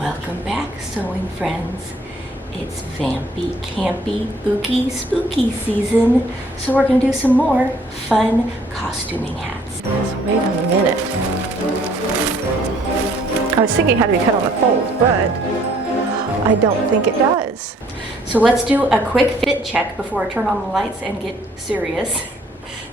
Welcome back, sewing friends. It's vampy, campy, ooky, spooky season, so we're gonna do some more fun costuming hats. Just wait a minute. I was thinking it had to be cut on the fold, but I don't think it does. So let's do a quick fit check before I turn on the lights and get serious.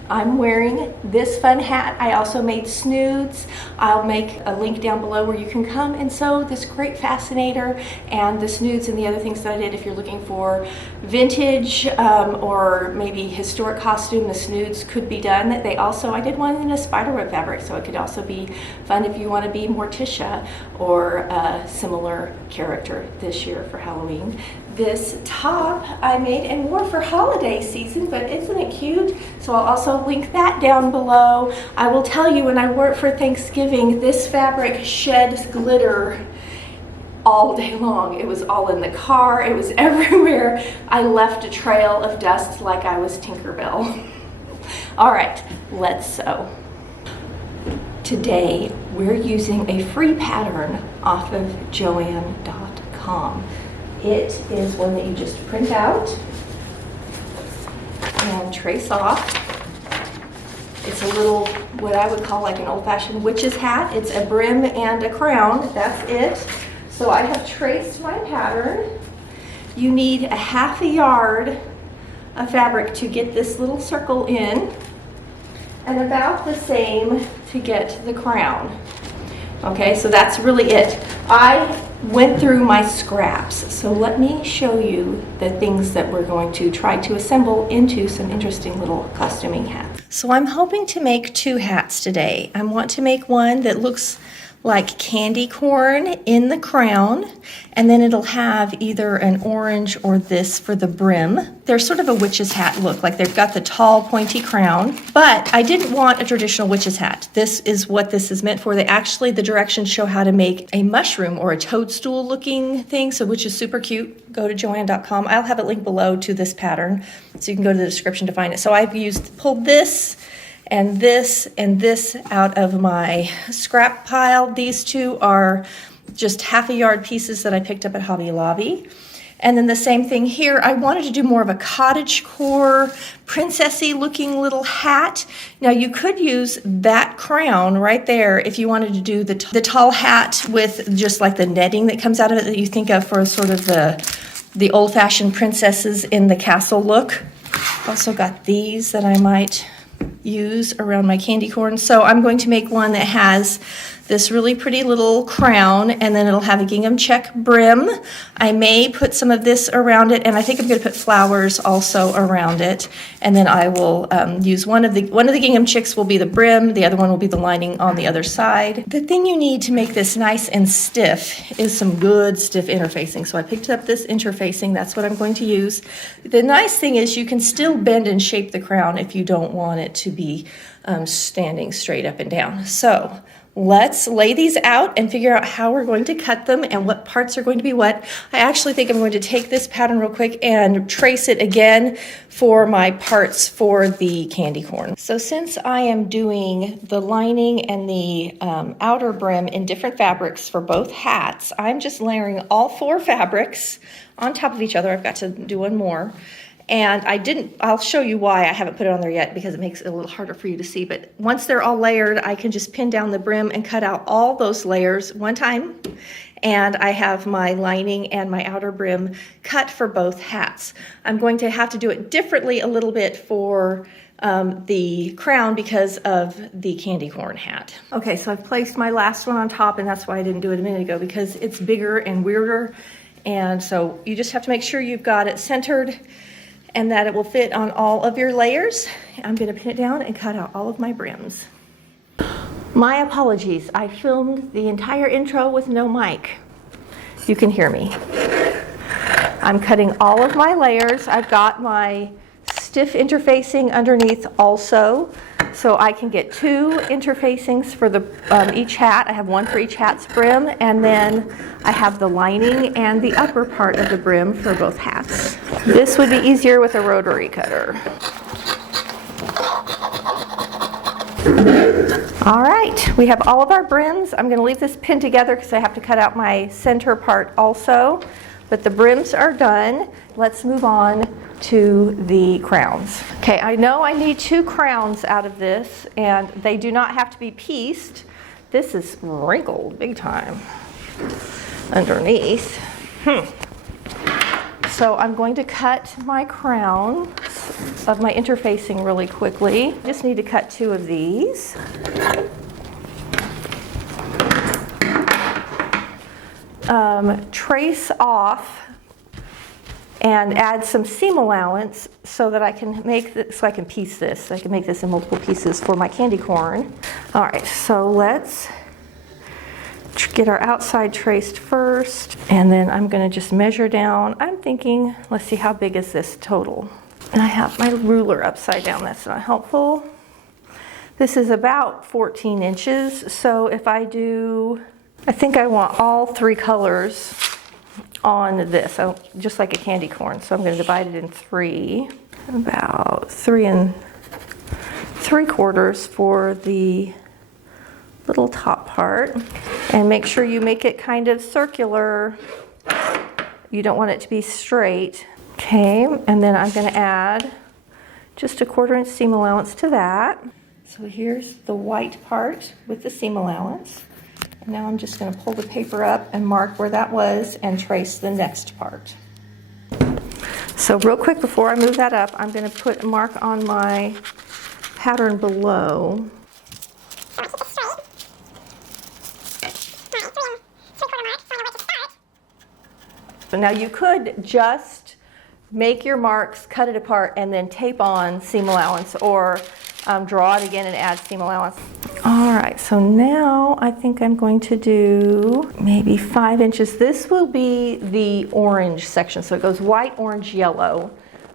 I'm wearing this fun hat. I also made snoods. I'll make a link down below where you can come and sew this great fascinator and the snoods and the other things that I did. If you're looking for vintage or maybe historic costume, the snoods could be done. I did one in a spiderweb fabric, so it could also be fun if you want to be Morticia or a similar character this year for Halloween. This top I made and wore for holiday season, but isn't it cute? So I'll also link that down below. I will tell you, when I wore it for Thanksgiving, this fabric sheds glitter all day long. It was all in the car, it was everywhere. I left a trail of dust like I was Tinkerbell. All right, let's sew. Today, we're using a free pattern off of Joann.com. It is one that you just print out and trace off. It's a little, what I would call like an old-fashioned witch's hat. It's a brim and a crown, that's it. So I have traced my pattern. You need a half a yard of fabric to get this little circle in, and about the same to get the crown. Okay, so that's really it. I went through my scraps, so let me show you the things that we're going to try to assemble into some interesting little costuming hats. So I'm hoping to make two hats today. I want to make one that looks like candy corn in the crown, and then it'll have either an orange or this for the brim. They're sort of a witch's hat look, like they've got the tall pointy crown, but I didn't want a traditional witch's hat. This is what this is meant for. The directions show how to make a mushroom or a toadstool looking thing, so which is super cute. Go to Joann.com. I'll have it linked below to this pattern, so you can go to the description to find it. So I've pulled this and this and this out of my scrap pile. These two are just half a yard pieces that I picked up at Hobby Lobby. And then the same thing here. I wanted to do more of a cottagecore, princessy looking little hat. Now you could use that crown right there if you wanted to do the tall hat with just like the netting that comes out of it that you think of for sort of the old-fashioned princesses in the castle look. Also got these that I might use around my candy corn. So I'm going to make one that has this really pretty little crown, and then it'll have a gingham check brim. I may put some of this around it, and I think I'm going to put flowers also around it. And then I will use one of the gingham checks will be the brim, the other one will be the lining on the other side. The thing you need to make this nice and stiff is some good stiff interfacing. So I picked up this interfacing. That's what I'm going to use. The nice thing is you can still bend and shape the crown if you don't want it to be standing straight up and down. So let's lay these out and figure out how we're going to cut them and what parts are going to be what. I actually think I'm going to take this pattern real quick and trace it again for my parts for the candy corn. So since I am doing the lining and the outer brim in different fabrics for both hats, I'm just layering all four fabrics on top of each other. I've got to do one more. And I'll show you why I haven't put it on there yet, because it makes it a little harder for you to see. But once they're all layered, I can just pin down the brim and cut out all those layers one time. And I have my lining and my outer brim cut for both hats. I'm going to have to do it differently a little bit for the crown because of the candy corn hat. Okay, so I've placed my last one on top, and that's why I didn't do it a minute ago, because it's bigger and weirder. And so you just have to make sure you've got it centered and that it will fit on all of your layers. I'm going to pin it down and cut out all of my brims. My apologies, I filmed the entire intro with no mic. You can hear me. I'm cutting all of my layers. I've got my stiff interfacing underneath also, so I can get two interfacings for each hat. I have one for each hat's brim, and then I have the lining and the upper part of the brim for both hats. This would be easier with a rotary cutter. All right, we have all of our brims. I'm going to leave this pinned together because I have to cut out my center part also. But the brims are done. Let's move on to the crowns. Okay, I know I need 2 crowns out of this, and they do not have to be pieced. This is wrinkled big time underneath. So I'm going to cut my crown of my interfacing really quickly. Just need to cut 2 of these. Trace off and add some seam allowance so that I can make this, so I can piece this. I can make this in multiple pieces for my candy corn. All right, so let's get our outside traced first, and then I'm going to just measure down. I'm thinking, let's see, how big is this total? And I have my ruler upside down. That's not helpful. This is about 14 inches. So if I do, I think I want all 3 colors on this, so just like a candy corn. So I'm going to divide it in 3, about 3 3/4 for the little top part, and make sure you make it kind of circular. You don't want it to be straight. Okay, and then I'm going to add just a 1/4 inch seam allowance to that. So here's the white part with the seam allowance. And now I'm just going to pull the paper up and mark where that was and trace the next part. So real quick before I move that up, I'm going to put a mark on my pattern below. So now you could just make your marks, cut it apart, and then tape on seam allowance, or draw it again and add seam allowance. All right, so now I think I'm going to do maybe 5 inches. This will be the orange section, so it goes white, orange, yellow,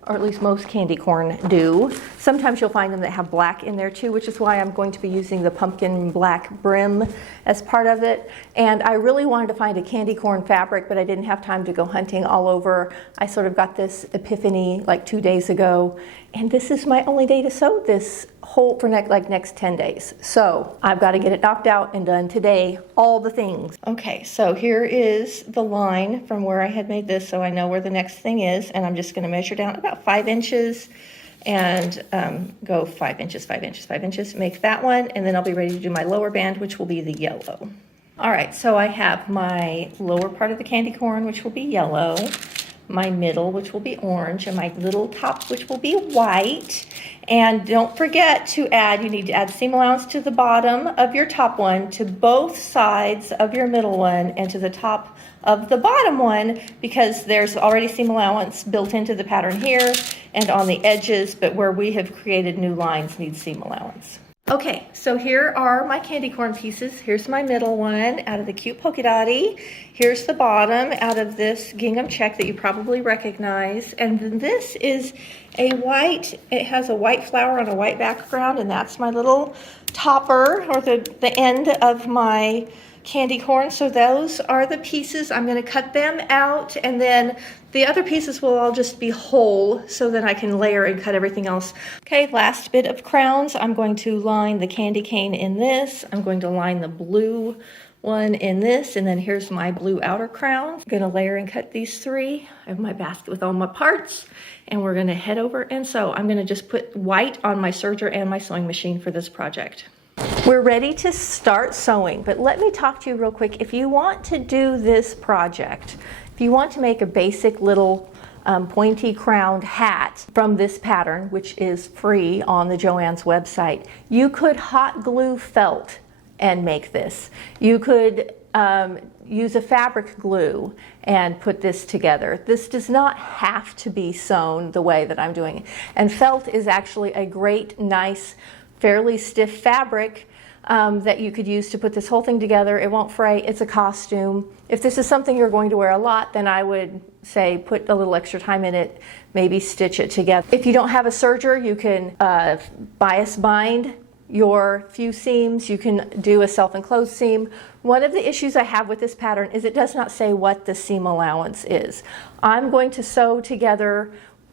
or at least most candy corn do. Sometimes you'll find them that have black in there too, which is why I'm going to be using the pumpkin black brim as part of it. And I really wanted to find a candy corn fabric, but I didn't have time to go hunting all over. I sort of got this epiphany like 2 days ago, and this is my only day to sew this whole for next 10 days. So I've got to get it knocked out and done today, all the things. Okay, so here is the line from where I had made this, so I know where the next thing is, and I'm just going to measure down about 5 inches and go 5 inches, 5 inches, 5 inches, make that one, and then I'll be ready to do my lower band, which will be the yellow. All right, so I have my lower part of the candy corn, which will be yellow, my middle, which will be orange, and my little top, which will be white. And don't forget to add, you need to add seam allowance to the bottom of your top one, to both sides of your middle one, and to the top of the bottom one, because there's already seam allowance built into the pattern here and on the edges, but where we have created new lines needs seam allowance. Okay, so here are my candy corn pieces. Here's my middle one out of the cute polka dotty. Here's the bottom out of this gingham check that you probably recognize. And then this is a white, it has a white flower on a white background, and that's my little topper, or the end of my candy corn. So those are the pieces. I'm going to cut them out, and then the other pieces will all just be whole, so then I can layer and cut everything else. Okay, last bit of crowns. I'm going to line the candy cane in this. I'm going to line the blue one in this, and then here's my blue outer crown. I'm going to layer and cut these 3. I have my basket with all my parts, and we're going to head over and sew. I'm going to just put white on my serger and my sewing machine for this project. We're ready to start sewing, but let me talk to you real quick. If you want to do this project, if you want to make a basic little pointy crowned hat from this pattern, which is free on the Joann's website, you could hot glue felt and make this. You could use a fabric glue and put this together. This does not have to be sewn the way that I'm doing it. And felt is actually a great, nice, fairly stiff fabric that you could use to put this whole thing together. It won't fray. It's a costume. If this is something you're going to wear a lot, then I would say put a little extra time in it, maybe stitch it together. If you don't have a serger, you can bias bind your few seams. You can do a self-enclosed seam. One of the issues I have with this pattern is it does not say what the seam allowance is. I'm going to sew together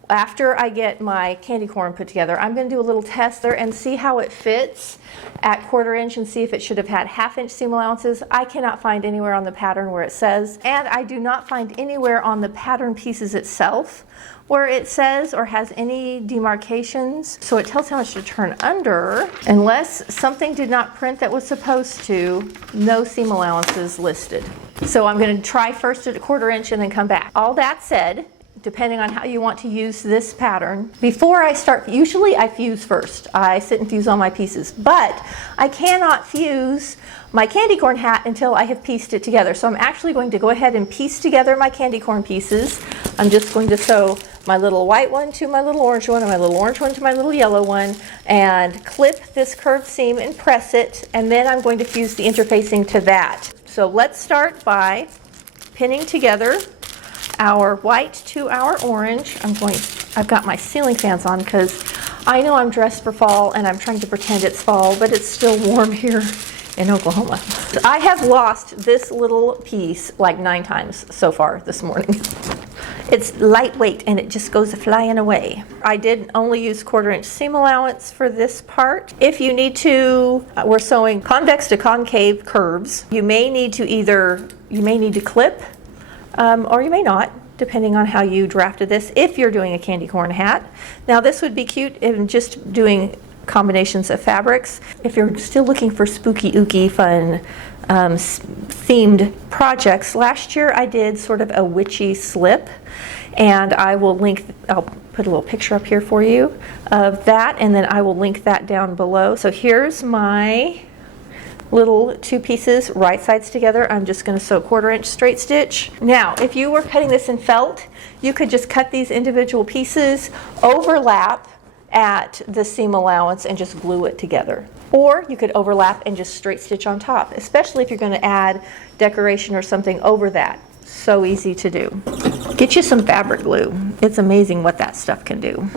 after I get my candy corn put together, I'm going to do a little test there and see how it fits at 1/4 inch and see if it should have had 1/2 inch seam allowances. I cannot find anywhere on the pattern where it says, and I do not find anywhere on the pattern pieces itself where it says or has any demarcations. So it tells how much to turn under. Unless something did not print that was supposed to, no seam allowances listed. So I'm going to try first at 1/4 inch and then come back. All that said, depending on how you want to use this pattern, before I start, usually I fuse first. I sit and fuse all my pieces, but I cannot fuse my candy corn hat until I have pieced it together. So I'm actually going to go ahead and piece together my candy corn pieces. I'm just going to sew my little white one to my little orange one and my little orange one to my little yellow one and clip this curved seam and press it, and then I'm going to fuse the interfacing to that. So let's start by pinning together our white to our orange. I've got my ceiling fans on because I know I'm dressed for fall and I'm trying to pretend it's fall, but it's still warm here in Oklahoma. I have lost this little piece like 9 times so far this morning. It's lightweight and it just goes flying away. I did only use 1/4 inch seam allowance for this part. If you need to, we're sewing convex to concave curves. You may need to clip or you may not, depending on how you drafted this, if you're doing a candy corn hat. Now this would be cute in just doing combinations of fabrics. If you're still looking for spooky ooky fun themed projects, last year I did sort of a witchy slip, and I'll put a little picture up here for you of that, and then I will link that down below. So here's my little 2 pieces right sides together. I'm just going to sew 1/4 inch straight stitch. Now if you were cutting this in felt, you could just cut these individual pieces, overlap at the seam allowance and just glue it together. Or you could overlap and just straight stitch on top, especially if you're going to add decoration or something over that. So easy to do. Get you some fabric glue. It's amazing what that stuff can do.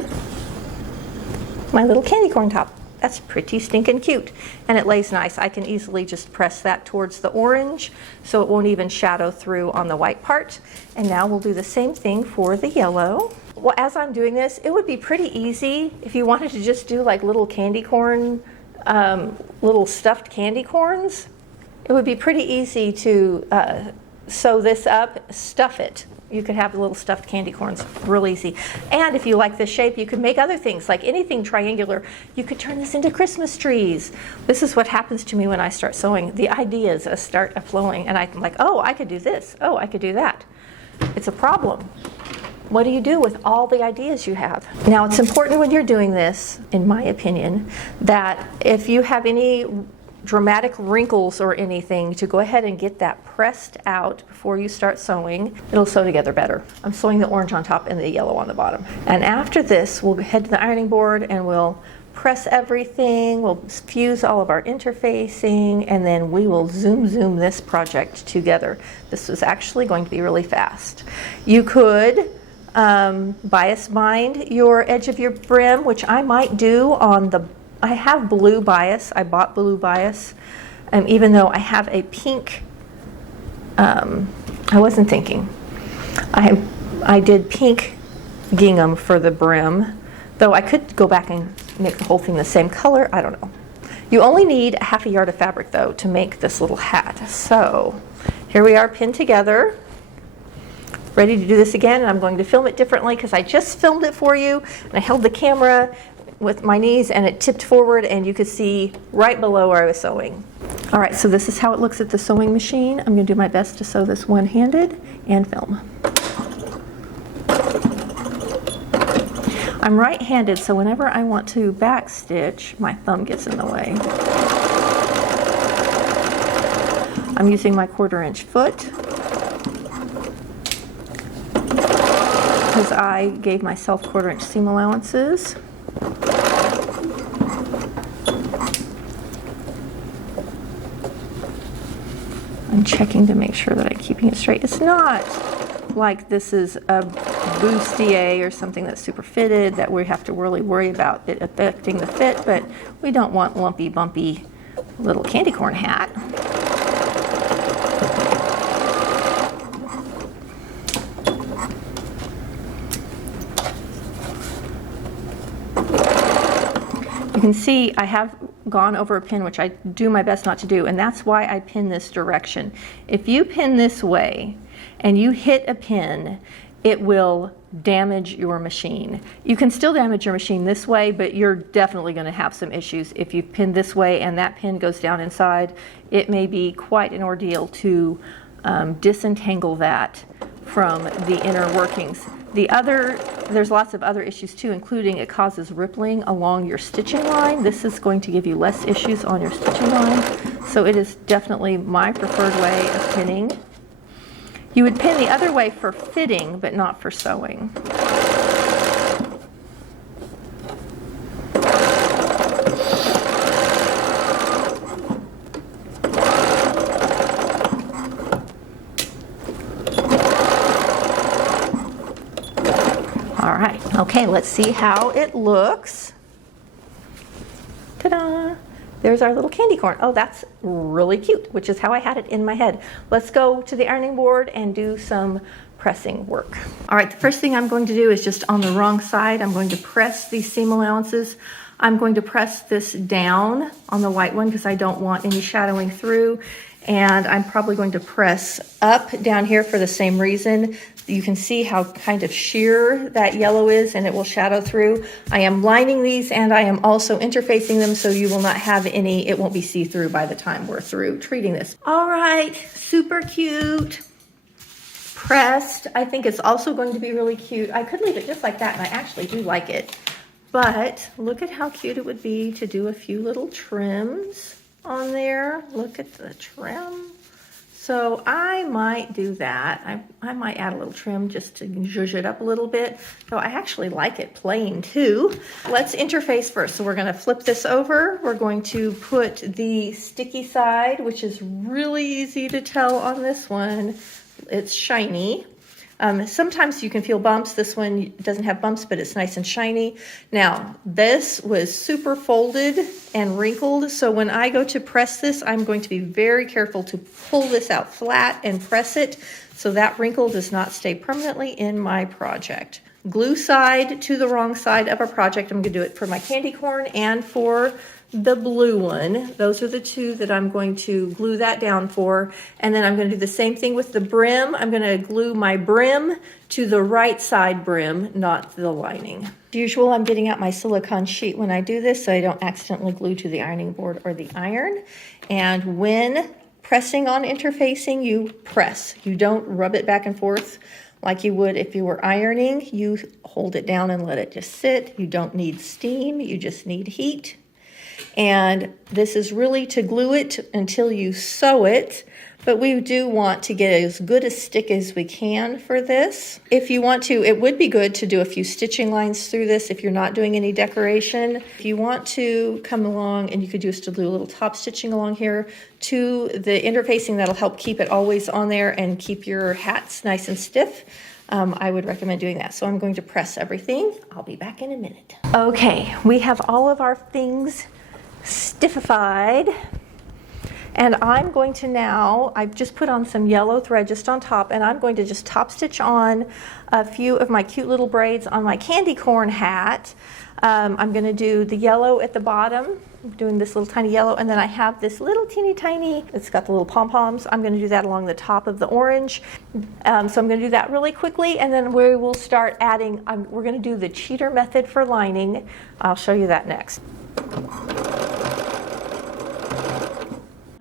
My little candy corn top. That's pretty stinking cute, and it lays nice. I can easily just press that towards the orange so it won't even shadow through on the white part. And now we'll do the same thing for the yellow. Well, as I'm doing this, it would be pretty easy if you wanted to just do like little candy corn, little stuffed candy corns. It would be pretty easy to sew this up, stuff it. You could have the little stuffed candy corns real easy. And if you like this shape, you could make other things, like anything triangular. You could turn this into Christmas trees. This is what happens to me when I start sewing. The ideas start flowing, and I'm like, oh, I could do this. Oh, I could do that. It's a problem. What do you do with all the ideas you have? Now, it's important when you're doing this, in my opinion, that if you have any dramatic wrinkles or anything, to go ahead and get that pressed out before you start sewing. It'll sew together better. I'm sewing the orange on top and the yellow on the bottom. And after this, we'll head to the ironing board and we'll press everything, we'll fuse all of our interfacing, and then we will zoom this project together. This was actually going to be really fast. You could bias bind your edge of your brim, which I might do on the I have blue bias. I bought blue bias, even though I have a pink. I wasn't thinking. I did pink gingham for the brim, though I could go back and make the whole thing the same color. I don't know. You only need 1/2 yard of fabric though to make this little hat. So here we are pinned together. Ready to do this again, and I'm going to film it differently because I just filmed it for you, and I held the camera with my knees and it tipped forward and you could see right below where I was sewing. All right, so this is how it looks at the sewing machine. I'm going to do my best to sew this one-handed and film. I'm right-handed, so whenever I want to backstitch, my thumb gets in the way. I'm using my 1/4 inch foot because I gave myself 1/4 inch seam allowances. I'm checking to make sure that I'm keeping it straight. It's not like this is a bustier or something that's super fitted that we have to really worry about it affecting the fit, but we don't want lumpy, bumpy little candy corn hat. can see I have gone over a pin, which I do my best not to do, and that's why I pin this direction. If you pin this way and you hit a pin, it will damage your machine. You can still damage your machine this way, but you're definitely going to have some issues. If you pin this way and that pin goes down inside, it may be quite an ordeal to disentangle that from the inner workings. There's lots of other issues too, including it causes rippling along your stitching line. This is going to give you less issues on your stitching line. So it is definitely my preferred way of pinning. You would pin the other way for fitting, but not for sewing. All right, okay, let's see how it looks. Ta-da! There's our little candy corn. Oh, that's really cute, which is how I had it in my head. Let's go to the ironing board and do some pressing work. All right, the first thing I'm going to do is just on the wrong side, I'm going to press these seam allowances. I'm going to press this down on the white one because I don't want any shadowing through. And I'm probably going to press up down here for the same reason. You can see how kind of sheer that yellow is, and it will shadow through. I am lining these and I am also interfacing them so you will not have any, it won't be see-through by the time we're through treating this. All right, super cute. Pressed. I think it's also going to be really cute. I could leave it just like that, and I actually do like it. But look at how cute it would be to do a few little trims on there. Look at the trim. So I might do that. I might add a little trim just to zhuzh it up a little bit. So I actually like it plain too. Let's interface first. So we're going to flip this over. We're going to put the sticky side, which is really easy to tell on this one. It's shiny. Sometimes you can feel bumps. This one doesn't have bumps, but it's nice and shiny. Now, this was super folded and wrinkled, so when I go to press this, I'm going to be very careful to pull this out flat and press it so that wrinkle does not stay permanently in my project. Glue side to the wrong side of a project. I'm going to do it for my candy corn and for the blue one. Those are the two that I'm going to glue that down for. And then I'm going to do the same thing with the brim. I'm going to glue my brim to the right side brim, not the lining. As usual, I'm getting out my silicone sheet when I do this so I don't accidentally glue to the ironing board or the iron. And when pressing on interfacing, you press. You don't rub it back and forth like you would if you were ironing. You hold it down and let it just sit. You don't need steam, you just need heat. And this is really to glue it until you sew it, but we do want to get as good a stick as we can for this. If you want to, it would be good to do a few stitching lines through this if you're not doing any decoration. If you want to come along, and you could just do a little top stitching along here to the interfacing, that'll help keep it always on there and keep your hats nice and stiff. I would recommend doing that. So I'm going to press everything. I'll be back in a minute. Okay, we have all of our things stiffified, and I'm going to now, I've just put on some yellow thread just on top, and I'm going to just top stitch on a few of my cute little braids on my candy corn hat. I'm going to do the yellow at the bottom. I'm doing this little tiny yellow, and then I have this little teeny tiny, it's got the little pom-poms. I'm going to do that along the top of the orange. So I'm going to do that really quickly, and then we will start adding, we're going to do the cheater method for lining. I'll show you that next.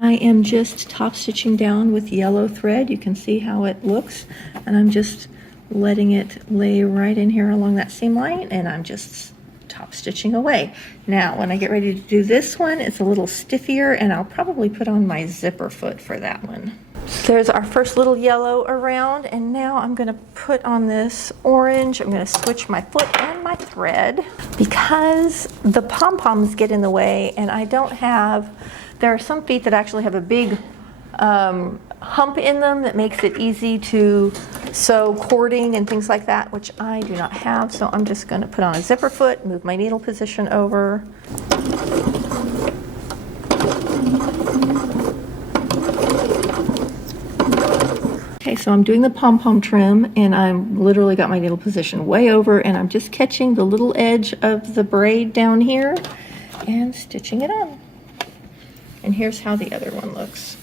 I am just top stitching down with yellow thread. You can see how it looks, and I'm just letting it lay right in here along that seam line, and I'm just top stitching away. Now when I get ready to do this one, it's a little stiffier, and I'll probably put on my zipper foot for that one. There's our first little yellow around, and now I'm going to put on this orange. I'm going to switch my foot and my thread because the pom-poms get in the way, and I don't have, there are some feet that actually have a big hump in them that makes it easy to sew cording and things like that, which I do not have. So I'm just going to put on a zipper foot, move my needle position over. Okay, so I'm doing the pom-pom trim, and I'm literally got my needle position way over, and I'm just catching the little edge of the braid down here, and stitching it on. And here's how the other one looks.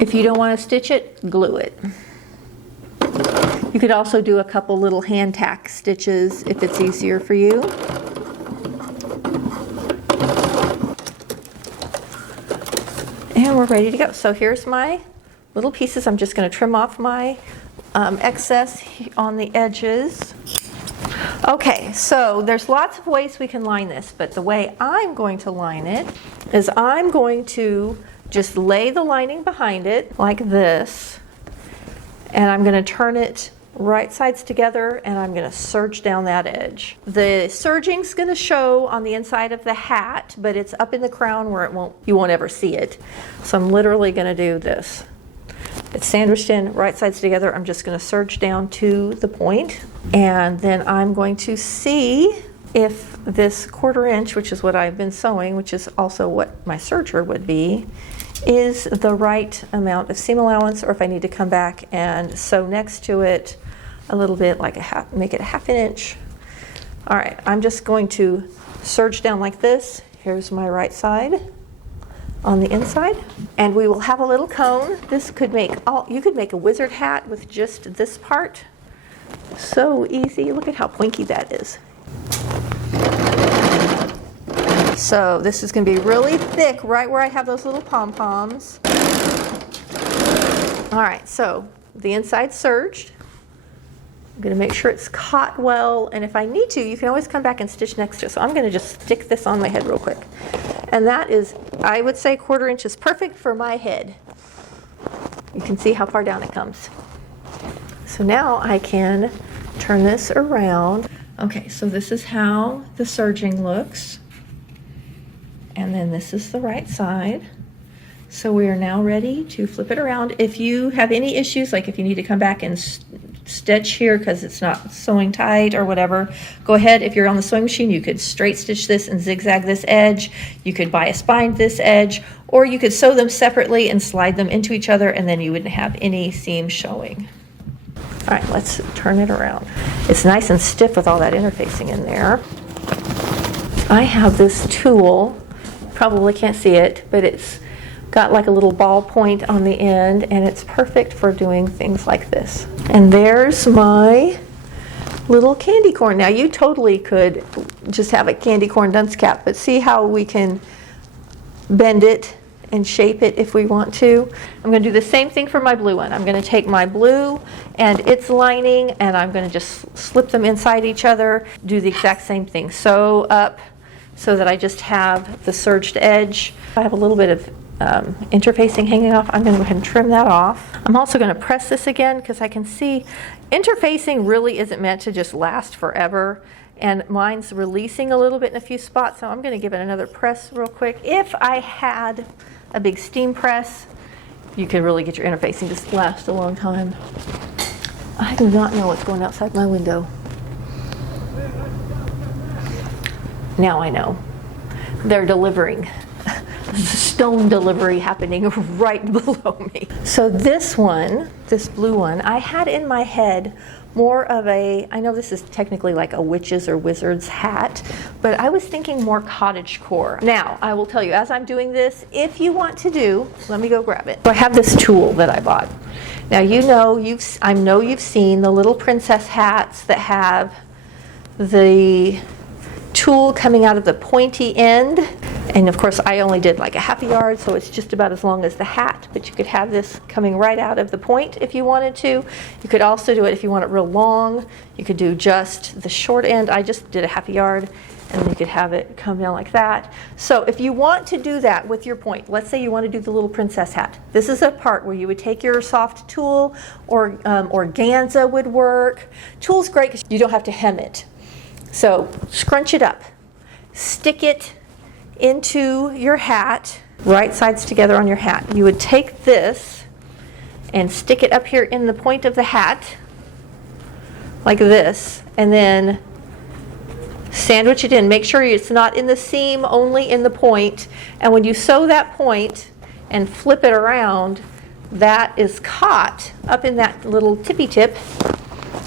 If you don't want to stitch it, glue it. You could also do a couple little hand tack stitches if it's easier for you. And we're ready to go. So here's my little pieces. I'm just going to trim off my excess on the edges. Okay, so there's lots of ways we can line this, but the way I'm going to line it is I'm going to just lay the lining behind it like this, and I'm going to turn it right sides together, and I'm going to serge down that edge. The serging's going to show on the inside of the hat, but it's up in the crown where you won't ever see it. So I'm literally going to do this. It's sandwiched in, right sides together. I'm just going to serge down to the point, and then I'm going to see if this 1/4 inch, which is what I've been sewing, which is also what my serger would be, is the right amount of seam allowance, or if I need to come back and sew next to it a little bit, like make it a 1/2 inch. All right, I'm just going to serge down like this. Here's my right side on the inside, and we will have a little cone. This could you could make a wizard hat with just this part. So easy. Look at how pointy that is. So this is going to be really thick right where I have those little pom-poms. All right, so the inside serged. I'm going to make sure it's caught well, and if I need to, you can always come back and stitch next to it. So I'm going to just stick this on my head real quick. And that is, I would say 1/4 inch is perfect for my head. You can see how far down it comes. So now I can turn this around. Okay, so this is how the serging looks. And then this is the right side. So we are now ready to flip it around. If you have any issues, like if you need to come back and stitch here because it's not sewing tight or whatever, go ahead. If you're on the sewing machine, you could straight stitch this and zigzag this edge. You could bias bind this edge, or you could sew them separately and slide them into each other, and then you wouldn't have any seam showing. All right, let's turn it around. It's nice and stiff with all that interfacing in there. I have this tool, probably can't see it, but it's got like a little ball point on the end, and it's perfect for doing things like this. And there's my little candy corn. Now you totally could just have a candy corn dunce cap, but see how we can bend it and shape it if we want to. I'm going to do the same thing for my blue one. I'm going to take my blue and its lining, and I'm going to just slip them inside each other, do the exact same thing. Sew up so that I just have the serged edge. I have a little bit of interfacing hanging off. I'm going to go ahead and trim that off. I'm also going to press this again because I can see interfacing really isn't meant to just last forever, and mine's releasing a little bit in a few spots, so I'm going to give it another press real quick. If I had a big steam press, you could really get your interfacing to last a long time. I do not know what's going outside my window. Now I know. They're delivering. Stone delivery happening right below me. So this one, this blue one, I had in my head more of a, I know this is technically like a witch's or wizard's hat, but I was thinking more cottagecore. Now, I will tell you, as I'm doing this, if you want to do, let me go grab it. So I have this tool that I bought. Now I know you've seen the little princess hats that have the tool coming out of the pointy end. And of course I only did like a 1/2 yard, so it's just about as long as the hat, but you could have this coming right out of the point if you wanted to. You could also do it if you want it real long. You could do just the short end. I just did a 1/2 yard, and then you could have it come down like that. So if you want to do that with your point, let's say you want to do the little princess hat. This is a part where you would take your soft tulle, or organza would work. Tulle's great because you don't have to hem it. So scrunch it up, stick it into your hat, right sides together on your hat. You would take this and stick it up here in the point of the hat, like this, and then sandwich it in. Make sure it's not in the seam, only in the point. And when you sew that point and flip it around, that is caught up in that little tippy tip.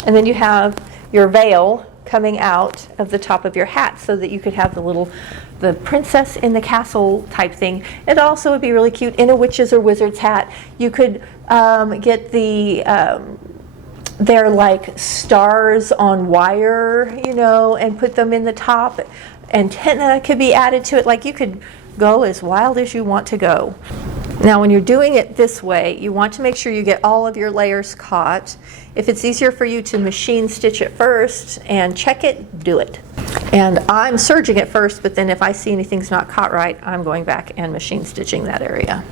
And then you have your veil coming out of the top of your hat so that you could have the princess in the castle type thing. It also would be really cute in a witch's or wizard's hat. You could get they're like stars on wire, you know, and put them in the top. Antenna could be added to it. Like, you could go as wild as you want to go. Now, when you're doing it this way, you want to make sure you get all of your layers caught. If it's easier for you to machine stitch it first and check it, do it. And I'm serging it first, but then if I see anything's not caught right, I'm going back and machine stitching that area.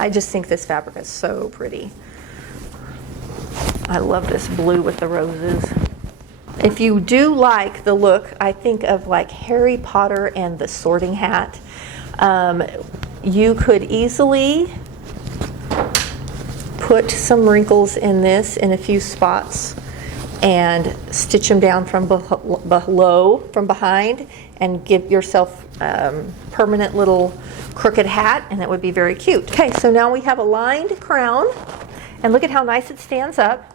I just think this fabric is so pretty. I love this blue with the roses. If you do like the look, I think of like Harry Potter and the Sorting Hat. You could easily put some wrinkles in this in a few spots and stitch them down from behind, and give yourself permanent little crooked hat, and that would be very cute. Okay, so now we have a lined crown, and look at how nice it stands up.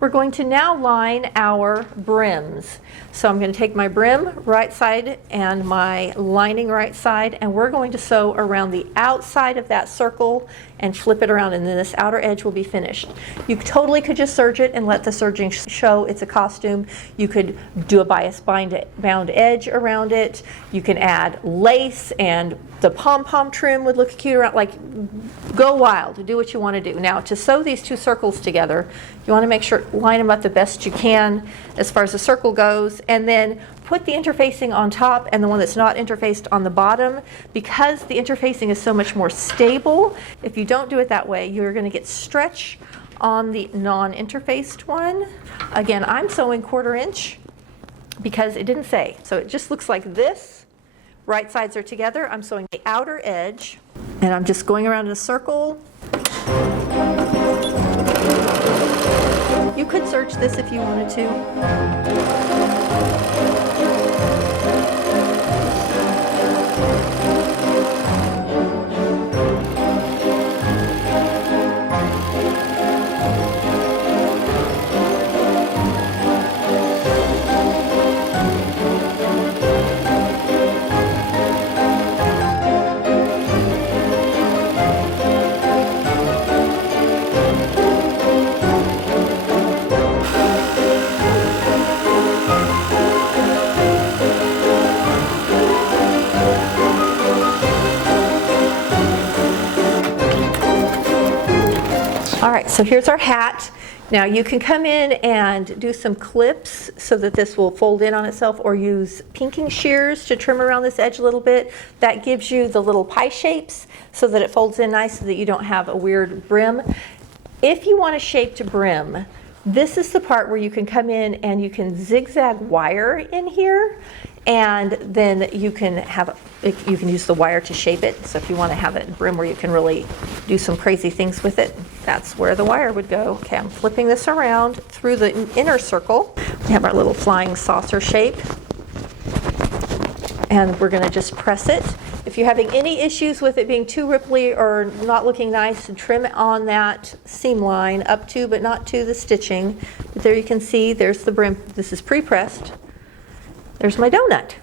We're going to now line our brims. So I'm going to take my brim right side and my lining right side, and we're going to sew around the outside of that circle and flip it around, and then this outer edge will be finished. You totally could just serge it and let the serging show it's a costume. You could do a bias bound edge around it. You can add lace, and the pom-pom trim would look cute around. Like, go wild, do what you want to do. Now, to sew these two circles together, you want to make sure, line them up the best you can as far as the circle goes, and then put the interfacing on top and the one that's not interfaced on the bottom. Because the interfacing is so much more stable, if you don't do it that way, you're going to get stretch on the non-interfaced one. Again, I'm sewing 1/4 inch because it didn't say. So it just looks like this. Right sides are together. I'm sewing the outer edge, and I'm just going around in a circle. You could serge this if you wanted to. Alright, so here's our hat. Now you can come in and do some clips so that this will fold in on itself, or use pinking shears to trim around this edge a little bit. That gives you the little pie shapes so that it folds in nice, so that you don't have a weird brim. If you want a shaped brim, this is the part where you can come in and you can zigzag wire in here, and then you can use the wire to shape it. So if you want to have a brim where you can really do some crazy things with it, that's where the wire would go. Okay, I'm flipping this around through the inner circle. We have our little flying saucer shape, and we're going to just press it. If you're having any issues with it being too ripply or not looking nice, trim on that seam line up to, but not to, the stitching. But there you can see there's the brim. This is pre-pressed. There's my donut.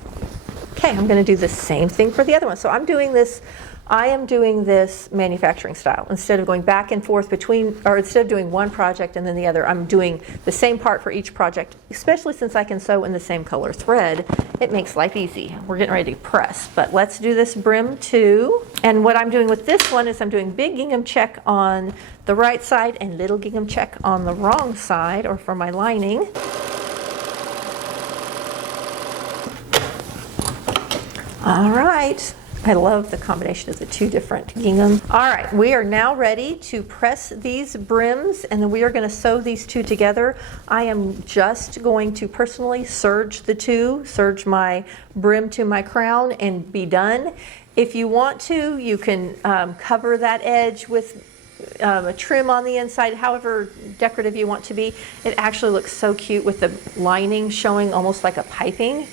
Okay, I'm going to do the same thing for the other one. So I am doing this manufacturing style. Instead of going back and forth between, or instead of doing one project and then the other, I'm doing the same part for each project. Especially since I can sew in the same color thread, it makes life easy. We're getting ready to press, but let's do this brim too. And what I'm doing with this one is I'm doing big gingham check on the right side and little gingham check on the wrong side, or for my lining. All right, I love the combination of the two different gingham. All right, we are now ready to press these brims, and then we are going to sew these two together. I am just going to personally serge the two, serge my brim to my crown, and be done. If you want to, you can cover that edge with a trim on the inside, however decorative you want to be. It actually looks so cute with the lining showing almost like a piping.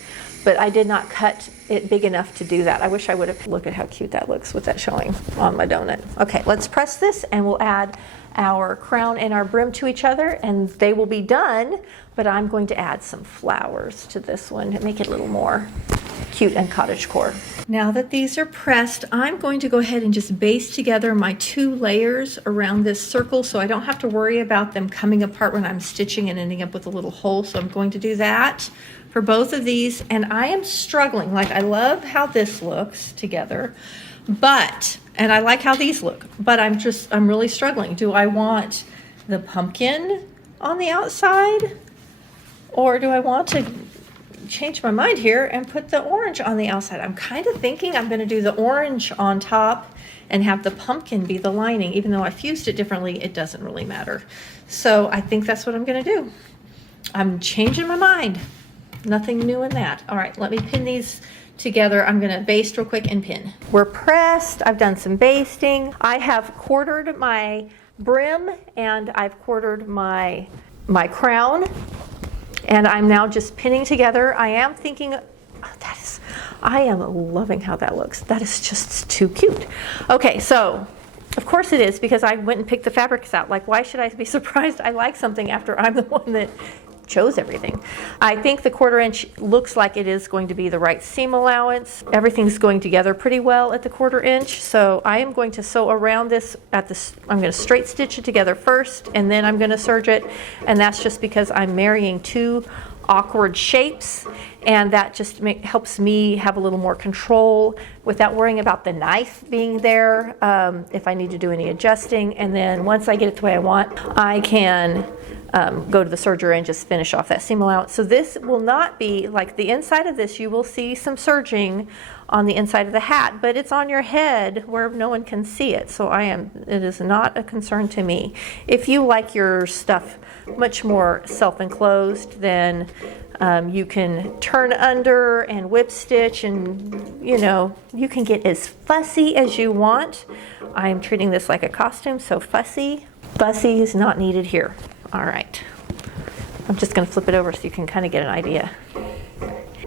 but I did not cut it big enough to do that. I wish I would have. Look at how cute that looks with that showing on my donut. Okay, let's press this and we'll add our crown and our brim to each other and they will be done, but I'm going to add some flowers to this one to make it a little more cute and cottagecore. Now that these are pressed, I'm going to go ahead and just baste together my 2 layers around this circle so I don't have to worry about them coming apart when I'm stitching and ending up with a little hole. So I'm going to do that for both of these, and I am struggling. Like, I love how this looks together, and I like how these look, but I'm really struggling. Do I want the pumpkin on the outside, or do I want to change my mind here and put the orange on the outside? I'm kind of thinking I'm going to do the orange on top and have the pumpkin be the lining. Even though I fused it differently, it doesn't really matter. So I think that's what I'm going to do. I'm changing my mind. Nothing new in that. All right, let me pin these together. I'm going to baste real quick and pin. We're pressed. I've done some basting. I have quartered my brim and I've quartered my crown. And I'm now just pinning together. I am thinking, I am loving how that looks. That is just too cute. Okay, so of course it is, because I went and picked the fabrics out. Like, why should I be surprised I like something after I'm the one that chose everything? I think the 1/4 inch looks like it is going to be the right seam allowance. Everything's going together pretty well at the 1/4 inch. So I am going to sew around this I'm going to straight stitch it together first, and then I'm going to serge it. And that's just because I'm marrying 2 awkward shapes, and that just helps me have a little more control without worrying about the knife being there if I need to do any adjusting. And then once I get it the way I want, I can go to the serger and just finish off that seam allowance. So this will not be like the inside of this. You will see some serging on the inside of the hat, but it's on your head where no one can see it. So it is not a concern to me. If you like your stuff much more self-enclosed, then you can turn under and whip stitch, and you can get as fussy as you want. I'm treating this like a costume, so fussy is not needed here. All right, I'm just going to flip it over so you can kind of get an idea.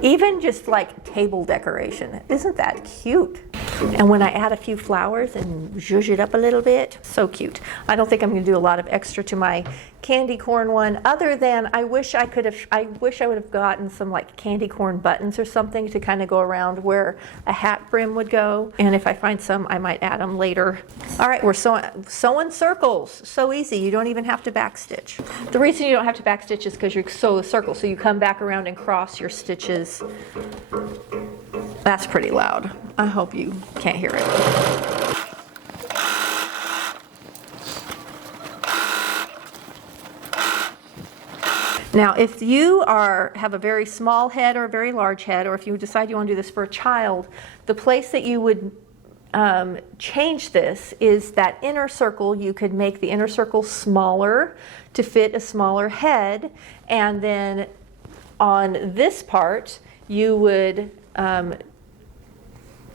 Even just like table decoration, isn't that cute? And when I add a few flowers and zhuzh it up a little bit, so cute. I don't think I'm going to do a lot of extra to my candy corn one, other than I wish I would have gotten some like candy corn buttons or something to kind of go around where a hat brim would go. And if I find some, I might add them later. All right, we're sewing circles. So easy. You don't even have to backstitch. The reason you don't have to backstitch is because you sew a circle, so you come back around and cross your stitches. That's pretty loud. I hope you can't hear it. Now, if you have a very small head or a very large head, or if you decide you want to do this for a child, the place that you would change this is that inner circle. You could make the inner circle smaller to fit a smaller head, and then on this part, you would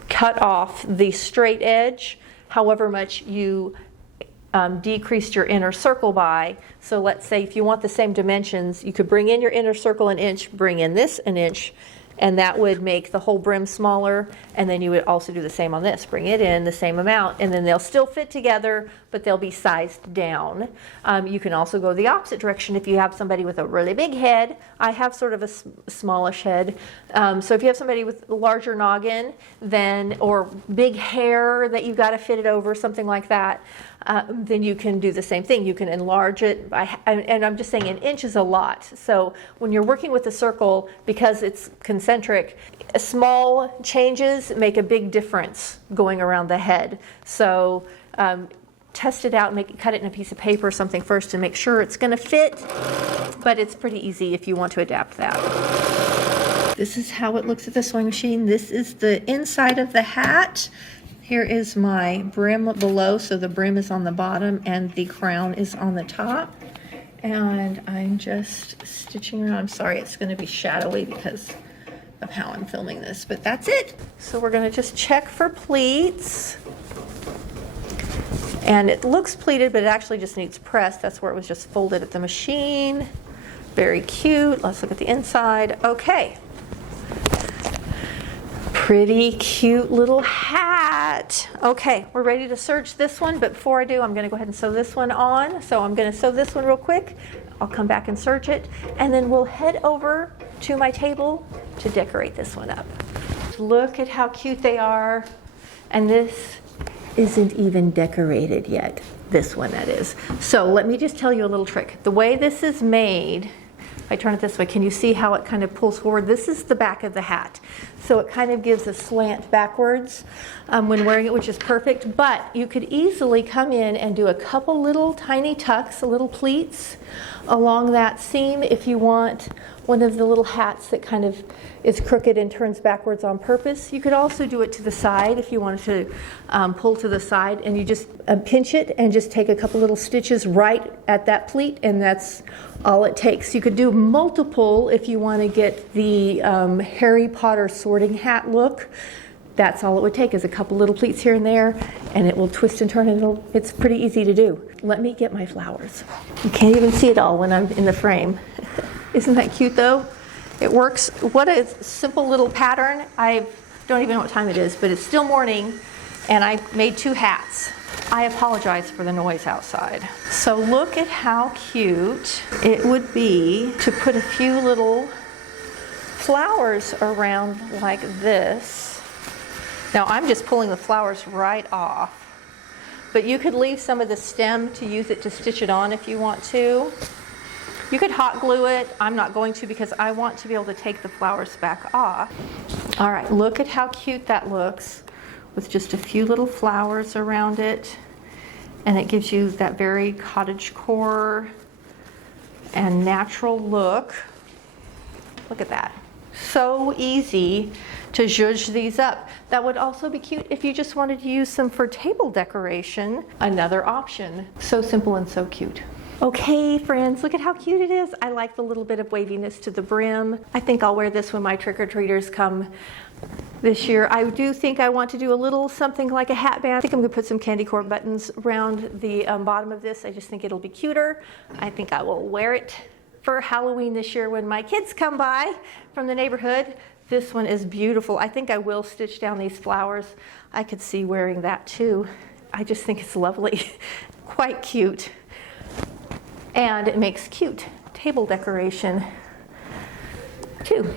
cut off the straight edge, however much you decreased your inner circle by. So let's say if you want the same dimensions, you could bring in your inner circle an inch, bring in this an inch, and that would make the whole brim smaller. And then you would also do the same on this, bring it in the same amount, and then they'll still fit together, but they'll be sized down. You can also go the opposite direction if you have somebody with a really big head. I have sort of a smallish head. So if you have somebody with a larger noggin, or big hair that you've got to fit it over, something like that, then you can do the same thing. You can enlarge it and I'm just saying an inch is a lot. So when you're working with a circle, because it's concentric, small changes make a big difference going around the head. So test it out, cut it in a piece of paper or something first to make sure it's going to fit, but it's pretty easy if you want to adapt that. This is how it looks at the sewing machine. This is the inside of the hat. Here is my brim below, so the brim is on the bottom and the crown is on the top. And I'm just stitching around. I'm sorry, it's going to be shadowy because of how I'm filming this, but that's it. So we're going to just check for pleats. And it looks pleated, but it actually just needs pressed. That's where it was just folded at the machine. Very cute. Let's look at the inside. Okay. Pretty cute little hat. Okay, we're ready to serge this one, but before I do, I'm gonna go ahead and sew this one on. So I'm gonna sew this one real quick. I'll come back and serge it, and then we'll head over to my table to decorate this one up. Look at how cute they are. And this isn't even decorated yet. This one, that is. So let me just tell you a little trick. The way this is made, if I turn it this way, can you see how it kind of pulls forward? This is the back of the hat. So it kind of gives a slant backwards when wearing it, which is perfect. But you could easily come in and do a couple little tiny tucks, little pleats along that seam if you want one of the little hats that kind of is crooked and turns backwards on purpose. You could also do it to the side if you wanted to pull to the side, and you just pinch it and just take a couple little stitches right at that pleat, and that's all it takes. You could do multiple if you want to get the Harry Potter sorting hat look. That's all it would take, is a couple little pleats here and there, and it will twist and turn, and it's pretty easy to do. Let me get my flowers. You can't even see it all when I'm in the frame. Isn't that cute though? It works. What a simple little pattern. I don't even know what time it is, but it's still morning, and I made 2 hats. I apologize for the noise outside. So look at how cute it would be to put a few little flowers around like this. Now I'm just pulling the flowers right off, but you could leave some of the stem to use it to stitch it on if you want to. You could hot glue it. I'm not going to because I want to be able to take the flowers back off. All right, look at how cute that looks with just a few little flowers around it. And it gives you that very cottagecore and natural look. Look at that. So easy to zhuzh these up. That would also be cute if you just wanted to use them for table decoration. Another option. So simple and so cute. Okay, friends, look at how cute it is. I like the little bit of waviness to the brim. I think I'll wear this when my trick-or-treaters come this year. I do think I want to do a little something like a hat band. I think I'm gonna put some candy corn buttons around the bottom of this. I just think it'll be cuter. I think I will wear it for Halloween this year when my kids come by from the neighborhood. This one is beautiful. I think I will stitch down these flowers. I could see wearing that too. I just think it's lovely, quite cute. And it makes cute table decoration too.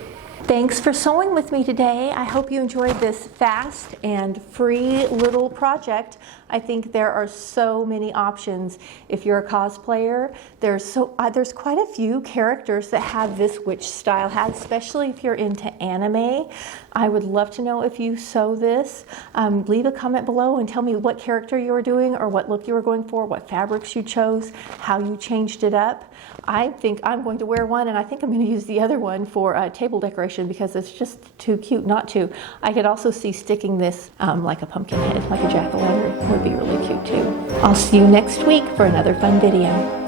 Thanks for sewing with me today. I hope you enjoyed this fast and free little project. I think there are so many options. If you're a cosplayer, there's quite a few characters that have this witch style hat, especially if you're into anime. I would love to know if you sew this. Leave a comment below and tell me what character you were doing or what look you were going for, what fabrics you chose, how you changed it up. I think I'm going to wear one, and I think I'm going to use the other one for table decoration because it's just too cute not to. I could also see sticking this like a pumpkin head, like a jack-o'-lantern would be really cute too. I'll see you next week for another fun video.